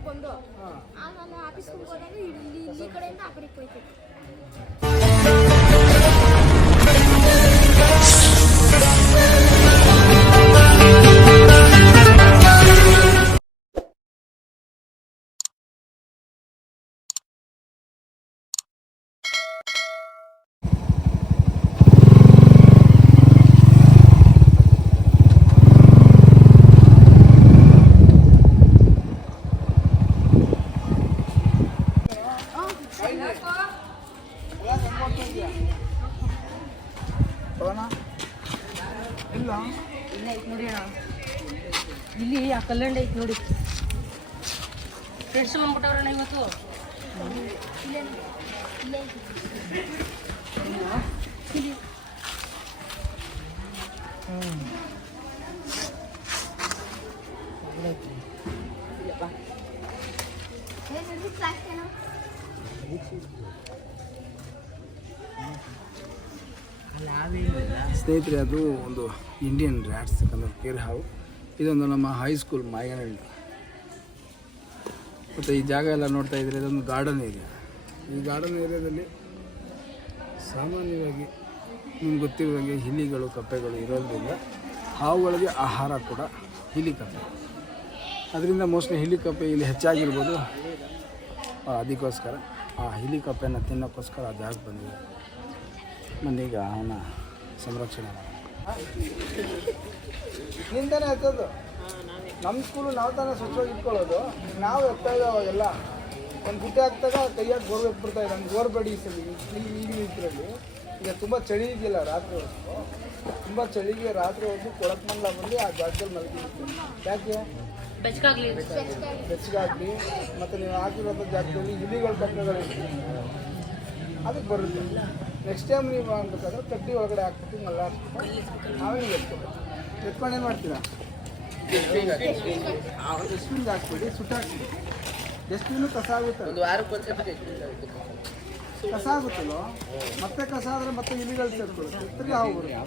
ಬಂದು ಆಮೇಲೆ ಆಫೀಸ್ಗೆ ಹೋದಾಗ ಇಲ್ಲಿ ಇಲ್ಲಿ ಕಡೆಯಿಂದ ಆ ಕಡೆಗೆ ಐತ್ ನೋಡಿ ಅಣ್ಣ ಇಲ್ಲಿ ಆ ಕಲ್ಲಂಡಿ ಐತ್ ನೋಡಿ ಫ್ರೆಂಡ್ಸ್ ಬಂದ್ಬಿಟ್ಟವ್ರಣ್ಣ ಇವತ್ತು ಇಲ್ಲೇ ಇಲ್ಲೇ ಕ್ಲಾಸ್ ಏನೋ ಸ್ನೇಹಿತರೆ, ಅದು ಒಂದು ಇಂಡಿಯನ್ ರ್ಯಾಟ್ಸ್ ಕನ್ನಡ ಕೇರ್ ಹಾವು ಇದೊಂದು ನಮ್ಮ ಹೈಸ್ಕೂಲ್ ಮಾಯನಹಳ್ಳಿ ಮತ್ತು ಈ ಜಾಗ ಎಲ್ಲ ನೋಡ್ತಾ ಇದ್ರೆ ಇದೊಂದು ಗಾರ್ಡನ್ ಏರಿಯಾ ಈ ಗಾರ್ಡನ್ ಏರಿಯಾದಲ್ಲಿ ಸಾಮಾನ್ಯವಾಗಿ ನಿಮ್ಗೆ ಗೊತ್ತಿರುವಂಗೆ ಹಿಲಿಗಳು, ಕಪ್ಪೆಗಳು ಇರೋದ್ರಿಂದ ಹಾವುಗಳಿಗೆ ಆಹಾರ ಕೂಡ ಹಿಲಿ ಕಪ್ಪೆ. ಅದರಿಂದ ಮೋಸ್ಟ್ಲಿ ಹಿಲಿ ಕಪ್ಪೆ ಇಲ್ಲಿ ಹೆಚ್ಚಾಗಿರ್ಬೋದು. ಅದಕ್ಕೋಸ್ಕರ ಆ ಹಿಲಿ ಕಪ್ಪೆನ ತಿನ್ನೋಕ್ಕೋಸ್ಕರ ಆ ಜಾಗ ಬಂದಿದೆ ಮಂದೀಗ ಅವನ ಸಂರಕ್ಷಣೆ ನಿಂತಾನೆ ಆಗ್ತದ್ದು ನಮ್ಮ ಸ್ಕೂಲು ನಾವು ತಾನೇ ಸ್ವಚ್ಛವಾಗಿ ಇಟ್ಕೊಳ್ಳೋದು. ನಾವು ಎತ್ತಾ ಇದ್ದಾವೆ ಎಲ್ಲ. ಒಂದು ಗುಡ್ಡೆ ಹಾಕ್ದಾಗ ಕೈಯಾಗ ಗೋರ್ ಎತ್ಬಿಡ್ತಾ ಇದೆ. ನಮ್ಗೆ ಗೋರ್ ಬಡಿ ಸಲ ಈಗಿನ ಇದರಲ್ಲಿ. ಈಗ ತುಂಬ ಚಳಿ ಇದೆಯಲ್ಲ ರಾತ್ರಿ ಹೊತ್ತು. ತುಂಬ ಚಳಿಗೆ ರಾತ್ರಿ ಹೊತ್ತು ಕೊಳಕ್ಮಂಗ್ಲ ಬಂದು ಆ ಜಾಗದಲ್ಲಿ ಮಲಗಿರ್ತೀವಿ ಯಾಕೆ? ಬೆಚ್ಚಗಾಗ್ಲಿ. ಬೆಚ್ಚಗಾಗಲಿ. ಮತ್ತು ನೀವು ಹಾಕಿರೋಂಥ ಜಾಗದಲ್ಲಿ ಇಲಿಗಳು ಕಪ್ಪೆಗಳು ಅದಕ್ಕೆ ಬರುತ್ತೆ. ನೆಕ್ಸ್ಟ್ ಟೈಮ್ ನೀವು ಮಾಡ್ಬೇಕಾದ್ರೆ ಕಡ್ಡಿ ಒಳಗಡೆ ಹಾಕ್ಬಿಟ್ಟು ಮಲ್ಲ ಆಮೇಲೆ ಎತ್ಕೊಂಡು ಎತ್ಕೊಂಡು ಏನು ಮಾಡ್ತೀರಾ? ಡಸ್ಟ್ಬಿನ್ಗೆ ಹಾಕ್ಬಿಡಿ ಸುಟ್ಟಾಕ್ಬಿಡಿ ಡಸ್ಟ್ಬಿನ್ನು ಕಸ ಆಗುತ್ತೆ ಒಂದು ಕಸ ಆಗುತ್ತಲ್ಲೋ ಮತ್ತೆ ಕಸ ಆದರೆ ಮತ್ತೆ ಇಲಿಗಳು ಸೇರ್ಕೊಳ್ಳುತ್ತೆ. ತಿರ್ಗಿ ಬರುತ್ತೆ.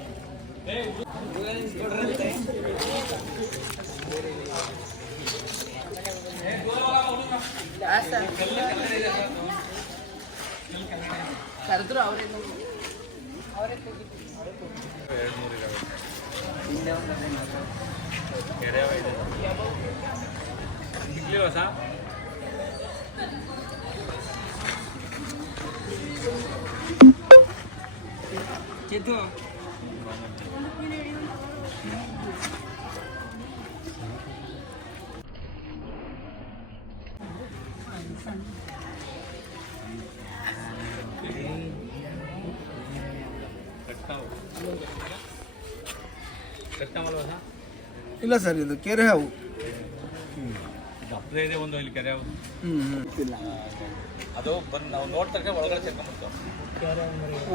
ಕರೆದ್ರು ಅವರೇ ಇಲ್ಲ ಸರ್ ಇದು ಕೆರೆ ಹಾವು. ಇದೆ ಒಂದು ಇಲ್ಲಿ ಕೆರೆ ಯಾವ್ದು? ಹ್ಞೂ ಹ್ಞೂ ಇಲ್ಲ. ಅದು ಬಂದು ನಾವು ನೋಡ್ತಕ್ಕ ಒಳಗಡೆ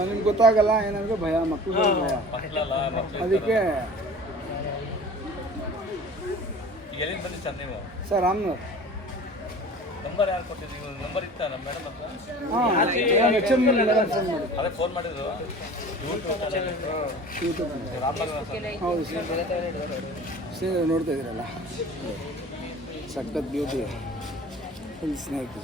ನಿಮ್ಗೆ ಗೊತ್ತಾಗಲ್ಲ ಏನಂದ್ರೆ ಭಯ ಮಕ್ಕಳು ಭಯ. ಅದಕ್ಕೆ ಎಲ್ಲಿಂದ ಸರ್ ರಾಮ್ನವ್ರು ನಂಬರ್ ಯಾರು ಕೊಟ್ಟಿದ್ರಿ ಇವ್ರ ನಂಬರ್ ಇತ್ತ ನಮ್ಮ ಮೇಡಮ್ ಹತ್ರ? ಅದೇ ಫೋನ್ ಮಾಡಿದ್ರು. ಹೌದು ನೋಡ್ತಾ ಇದ್ದೀರಲ್ಲ? ಸಖತ್ ಬ್ಯೂಟಿ ಫುಲ್ ಸ್ನೇಹಿತ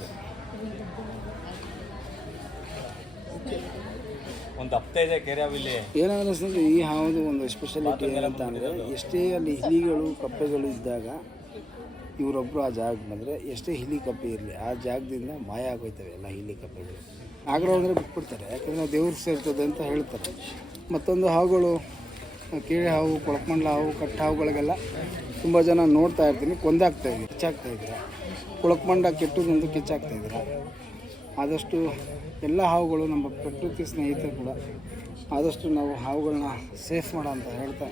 ಒಂದು ಹಪ್ತೆ ಇದೆ ಕೆರೆ ಏನಾದ್ರು ಇಲ್ಲಿ ಏನಂದ್ರೆ ಸ್ನೇಹಿತರೆ ಈ ಹಾವು ಒಂದು ಸ್ಪೆಷಾಲಿಟಿ ಏನಂತ ಅಂದರೆ ಎಷ್ಟೇ ಅಲ್ಲಿ ಹಿಲಿಗಳು ಕಪ್ಪೆಗಳು ಇದ್ದಾಗ ಇವರೊಬ್ಬರು ಆ ಜಾಗಕ್ಕೆ ಬಂದರೆ ಎಷ್ಟೇ ಹಿಲಿ ಕಪ್ಪೆ ಇರಲಿ, ಆ ಜಾಗದಿಂದ ಮಾಯ ಆಗೋಯ್ತವೆ ಎಲ್ಲ ಹಿಲಿ ಕಪ್ಪೆಗಳು ಆಗ್ರಹ ಅಂದರೆ ಬಿಟ್ಬಿಡ್ತಾರೆ, ಯಾಕಂದರೆ ದೇವ್ರಿಗೆ ಸೇರ್ತದೆ ಅಂತ ಹೇಳ್ತಾರೆ. ಮತ್ತೊಂದು ಹಾವುಗಳು, ಕೀಳೆ ಹಾವು, ಕೊಳಕಮಂಡ್ಲ ಹಾವು, ಕಟ್ಟ ಹಾವುಗಳಿಗೆಲ್ಲ ತುಂಬ ಜನ ನೋಡ್ತಾ ಇರ್ತೀನಿ ಕೊಂದಾಗ್ತಾ ಇದ್ದೀವಿ ಕಿಚ್ಚಾಗ್ತಾ ಇದ್ದೀರಾ ಕೊಳಕಮಂಡ ಕೆಟ್ಟದೊಂದು ಕಿಚ್ಚಾಗ್ತಾ ಇದ್ದೀರಾ? ಆದಷ್ಟು ಎಲ್ಲ ಹಾವುಗಳು ನಮ್ಮ ಪ್ರಕೃತಿ ಸ್ನೇಹಿತರು ಕೂಡ ಆದಷ್ಟು ನಾವು ಹಾವುಗಳನ್ನ ಸೇಫ್ ಮಾಡೋ ಅಂತ ಹೇಳ್ತಾ,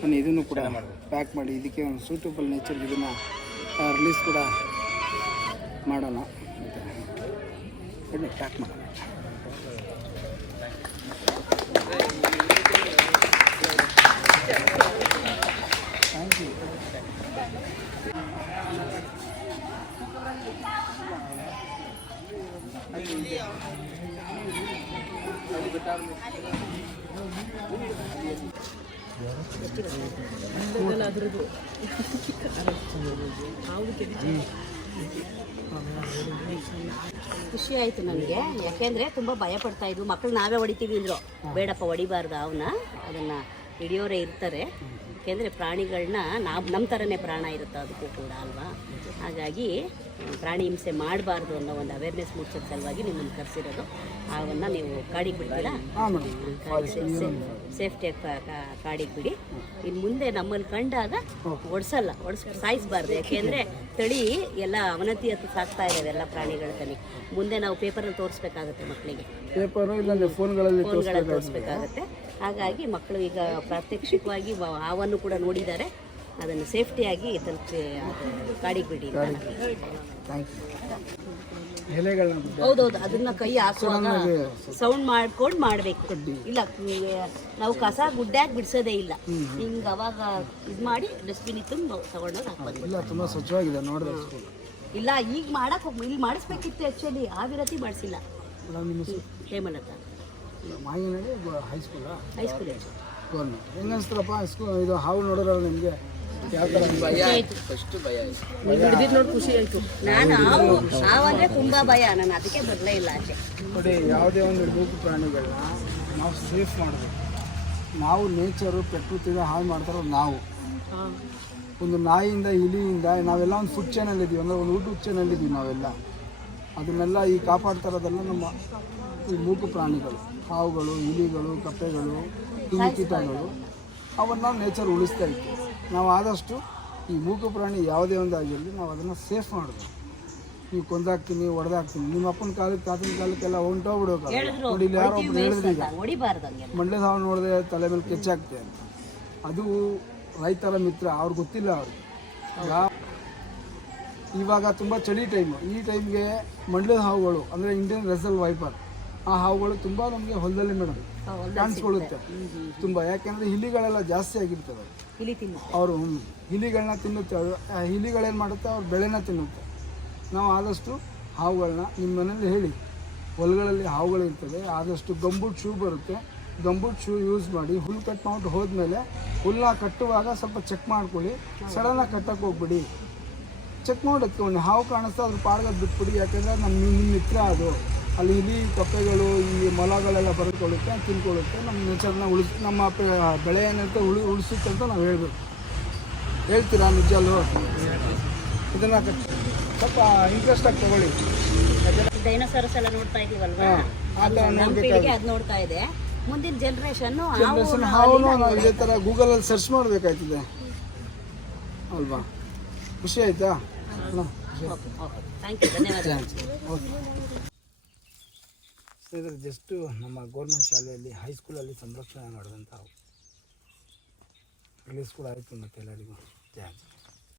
ನಾನು ಇದನ್ನು ಕೂಡ ಪ್ಯಾಕ್ ಮಾಡಿ, ಇದಕ್ಕೆ ಒಂದು ಸೂಟಬಲ್ ನೇಚರ್ ಇದನ್ನು ರಿಲೀಸ್ ಕೂಡ ಮಾಡೋಣ. ಮತ್ತು ಪ್ಯಾಕ್ ಮಾಡೋಣ. ಥ್ಯಾಂಕ್ ಯು ಖುಷಿ ಆಯಿತು ನನಗೆ. ಯಾಕೆಂದರೆ ತುಂಬ ಭಯ ಪಡ್ತಾ ಇದ್ವು. ಮಕ್ಕಳು ನಾವೇ ಹೊಡಿತೀವಿ ಅಂದರು. ಬೇಡಪ್ಪ ಹೊಡಿಬಾರ್ದು ಅವನ್ನ ಅದನ್ನು ಹಿಡಿಯೋರೇ ಇರ್ತಾರೆ. ಯಾಕೆಂದರೆ ಪ್ರಾಣಿಗಳನ್ನ ನಾವು ನಮ್ಮ ಥರನೇ ಪ್ರಾಣ ಇರುತ್ತೆ ಅದಕ್ಕೂ ಕೂಡ ಅಲ್ವಾ? ಹಾಗಾಗಿ ಪ್ರಾಣಿ ಹಿಂಸೆ ಮಾಡಬಾರ್ದು ಅನ್ನೋ ಒಂದು ಅವೇರ್ನೆಸ್ ಮೂಡಿಸೋ ಸಲುವಾಗಿ ನಿಮ್ಮನ್ನು ಕರೆಸಿರೋದು. ಅವನ್ನ ನೀವು ಕಾಡಿಗೆ ಬಿಡ್ತೀರಾ? ಸೇಫ್ಟಿಯಾಗಿ ಕಾಡಿಗೆ ಬಿಡಿ. ಇನ್ನು ಮುಂದೆ ನಮ್ಮನ್ನು ಕಂಡಾಗ ಒಡಿಸಲ್ಲ ಒಡಿಸ್ ಸಾಯಿಸಬಾರ್ದು. ಯಾಕೆಂದರೆ ತಳಿ ಎಲ್ಲ ಅವನತಿ ಹತ್ತು ಸಾಕ್ತಾ ಇದ್ದಾವೆ ಎಲ್ಲ ಪ್ರಾಣಿಗಳ ತಳಿ ಮುಂದೆ ನಾವು ಪೇಪರಲ್ಲಿ ತೋರಿಸ್ಬೇಕಾಗುತ್ತೆ ಮಕ್ಕಳಿಗೆ. ಫೋನ್ಗಳಲ್ಲಿ ತೋರಿಸ್ಬೇಕಾಗುತ್ತೆ. ಹಾಗಾಗಿ ಮಕ್ಕಳು ಈಗ ಪ್ರಾತ್ಯಕ್ಷಿಕವಾಗಿ ಹಾವನ್ನು ಕೂಡ ನೋಡಿದ್ದಾರೆ. ಅದನ್ನು ಸೇಫ್ಟಿಯಾಗಿ ತಲುಪಿ ಕಾಡಿಗೆ ಬಿಡಿ ಹೌದೌದು ಅದನ್ನ ಕೈ ಹಾಕುವಾಗ ಸೌಂಡ್ ಮಾಡ್ಕೊಂಡು ಮಾಡಬೇಕು. ಇಲ್ಲ ನಾವು ಕಸ ಗುಡ್ಡ್ಯಾಗ ಬಿಡಿಸೋದೇ ಇಲ್ಲ. ಹಿಂಗೆ ಅವಾಗ ಇದು ಮಾಡಿ ಡಸ್ಟ್ಬಿನ್ ತುಂಬ ತಗೊಂಡೋಗಿ ಹಾಕ್ಬೋದು. ತುಂಬ ಸ್ವಚ್ಛವಾಗಿದೆ ನೋಡಿದ್ರೆ ಇಲ್ಲ ಈಗ ಮಾಡಕ್ ಹೋಗ್ ಇಲ್ಲಿ ಮಾಡಿಸ್ಬೇಕಿತ್ತು ಆಕ್ಚುಲಿ ಆ ವಿರತಿ ಮಾಡಿಸಿಲ್ಲ ಹೇಮಲತ. ಮಾಹಿನಡಿ ಹೈಸ್ಕೂಲಾ ಹೈಸ್ಕೂಲ್ ಗೌರ್ಮೆಂಟ್ ಹೆಂಗೆ ಅನಿಸ್ತರಪ್ಪ ಸ್ಕೂಲ್ ಇದು ಹಾವು ನೋಡೋರಲ್ಲ ನಿಮಗೆ? ಯಾವ ಥರ ನಾನು ಹಾವು ಹಾವಂದ್ರೆ ತುಂಬಾ ಭಯ. ನಾನು ಅದಕ್ಕೆ ಬರಲೇ ಇಲ್ಲ ಆಚೆ. ನೋಡಿ ಯಾವುದೇ ಒಂದು ಮೂಕು ಪ್ರಾಣಿಗಳನ್ನ ನಾವು ಸೇಫ್ ಮಾಡಬೇಕು. ನಾವು ನೇಚರು ಪ್ರಕೃತಿನ ಹಾಳು ಮಾಡ್ತಾರೋ ನಾವು. ಒಂದು ನಾಯಿಯಿಂದ ಇಲಿಯಿಂದ ನಾವೆಲ್ಲ ಒಂದು ಫುಡ್ ಚಾನಲ್ ಇದೀವಿ. ಅಂದರೆ ಒಂದು ಯೂಟ್ಯೂಬ್ ಚಾನಲ್ ಇದೀವಿ ನಾವೆಲ್ಲ. ಅದನ್ನೆಲ್ಲ ಈ ಕಾಪಾಡ್ತಾ ಇರೋದೆಲ್ಲ ನಮ್ಮ ಈ ಮೂಕು ಪ್ರಾಣಿಗಳು. ಹಾವುಗಳು ಇಲಿಗಳು ಕಪ್ಪೆಗಳು ಕೀಟಗಳು ಅವನ್ನು ನೇಚರ್ ಉಳಿಸ್ತಾ ಇತ್ತು. ನಾವು ಆದಷ್ಟು ಈ ಮೂಕು ಪ್ರಾಣಿ ಯಾವುದೇ ಒಂದು ಆಗಿರಲಿ ನಾವು ಅದನ್ನು ಸೇಫ್ ಮಾಡಬೇಕು. ನೀವು ಕೊಂದಾಕ್ತೀನಿ ಹೊಡೆದಾಕ್ತೀನಿ ನಿಮ್ಮ ಅಪ್ಪನ ಕಾಲಕ್ಕೆ ತಾತನ ಕಾಲಕ್ಕೆಲ್ಲ ಹೊಂಟೋಗ್ಬಿಡೋಕೆ ನೋಡಿ ಇಲ್ಲಿ ಯಾರೋ ಒಬ್ಬರು ಹೇಳಿದ್ರೆ ಈಗ. ಹಾವು ನೋಡಿದ್ರೆ ತಲೆ ಮೇಲೆ ಕೆಚ್ಚಾಗ್ತೆ ಅಂತ. ಅದು ರೈತರ ಮಿತ್ರ ಅವ್ರಿಗೆ ಗೊತ್ತಿಲ್ಲ ಅವ್ರಿಗೆ. ಇವಾಗ ತುಂಬ ಚಳಿ ಟೈಮು ಈ ಟೈಮ್ಗೆ ಮಂಡ್ಯದ ಹಾವುಗಳು ಅಂದರೆ ಇಂಡಿಯನ್ ರೆಸಲ್ ವೈಪರ್ ಆ ಹಾವುಗಳು ತುಂಬ ನಮಗೆ ಹೊಲದಲ್ಲಿ ಮೇಡಮ್ ಕಾಣಿಸ್ಕೊಳ್ಳುತ್ತೆ. ತುಂಬ ಯಾಕೆಂದರೆ ಹಿಲಿಗಳೆಲ್ಲ ಜಾಸ್ತಿ ಆಗಿರ್ತವೆ. ಅವರು ಹಿಲಿಗಳನ್ನ ತಿನ್ನುತ್ತೆ. ಹಿಲಿಗಳೇನು ಮಾಡುತ್ತೆ? ಅವ್ರ ಬೆಳೆನ ತಿನ್ನುತ್ತೆ. ನಾವು ಆದಷ್ಟು ಹಾವುಗಳನ್ನ ನಿಮ್ಮ ಮನೇಲಿ ಹೇಳಿ. ಹೊಲಗಳಲ್ಲಿ ಹಾವುಗಳಿರ್ತವೆ ಆದಷ್ಟು ಗಂಬೂಟ್ ಶೂ ಬರುತ್ತೆ. ಗಂಬೂಟ್ ಶೂ ಯೂಸ್ ಮಾಡಿ ಹುಲ್ಲು ಕಟ್ ಮಾಡ್ಬಿಟ್ಟು ಹೋದ್ಮೇಲೆ ಹುಲ್ಲನ್ನ ಕಟ್ಟುವಾಗ ಸ್ವಲ್ಪ ಚೆಕ್ ಮಾಡ್ಕೊಳ್ಳಿ. ಸಡನ್ನಾಗಿ ಕಟ್ಟಕ್ಕೆ ಹೋಗ್ಬಿಡಿ. ಚೆಕ್ ಮಾಡೋಕ್ಕೆ ಒಂದು ಹಾವು ಕಾಣಿಸ್ತಾ ಅದ್ರ ಪಾಡ್ಗೆ ಬಿಟ್ಬಿಡಿ ಯಾಕಂದರೆ ನಮ್ಮ ನಿಮ್ಮ ಮಿತ್ರ ಅದು. ಅಲ್ಲಿ ಇಲಿ ಕಪ್ಪೆಗಳು ಈ ಮೊಲಗಳೆಲ್ಲ ಬರೆದುಕೊಳ್ಳುತ್ತೆ ತಿನ್ಕೊಳ್ಳುತ್ತೆ. ನಮ್ಮ ನೇಚರ್ನ ಉಳಿಸ್ ನಮ್ಮ ಬೆಳೆ ಏನಂತ ಉಳಿ ಉಳಿಸುತ್ತೆ ಅಂತ ನಾವು ಹೇಳ್ಬೇಕು. ಹೇಳ್ತೀರಾ ನಿಜಲ್ಲೂ ಇದನ್ನು ಸ್ವಲ್ಪ ಇಂಟ್ರೆಸ್ಟಾಗಿ ತಗೊಳ್ಳಿ. ಡೈನೋಸಾರಸ್ ಎಲ್ಲ ನೋಡ್ತಾ ಇದೀವಲ್ವಾ ಅದು ನೋಡ್ತಾ ಇದೆ. ಮುಂದಿನ ಜನ್ರೇಷನ್ ಹಾವು ಇದೇ ಥರ ಗೂಗಲಲ್ಲಿ ಸರ್ಚ್ ಮಾಡಬೇಕಾಯ್ತದೆ. ಅಲ್ವಾ? ಖುಷಿ ಆಯ್ತಾ? ಸ್ನೇಹಿತರೆ ಜಸ್ಟು ನಮ್ಮ ಗೌರ್ಮೆಂಟ್ ಶಾಲೆಯಲ್ಲಿ ಹೈಸ್ಕೂಲಲ್ಲಿ ಸಂರಕ್ಷಣೆ ಮಾಡಿದಂಥ ರಿಲೀಸ್ ಕೂಡ ಆಯಿತು ಮತ್ತು ಎಲ್ಲರಿಗೂ. ಜಯ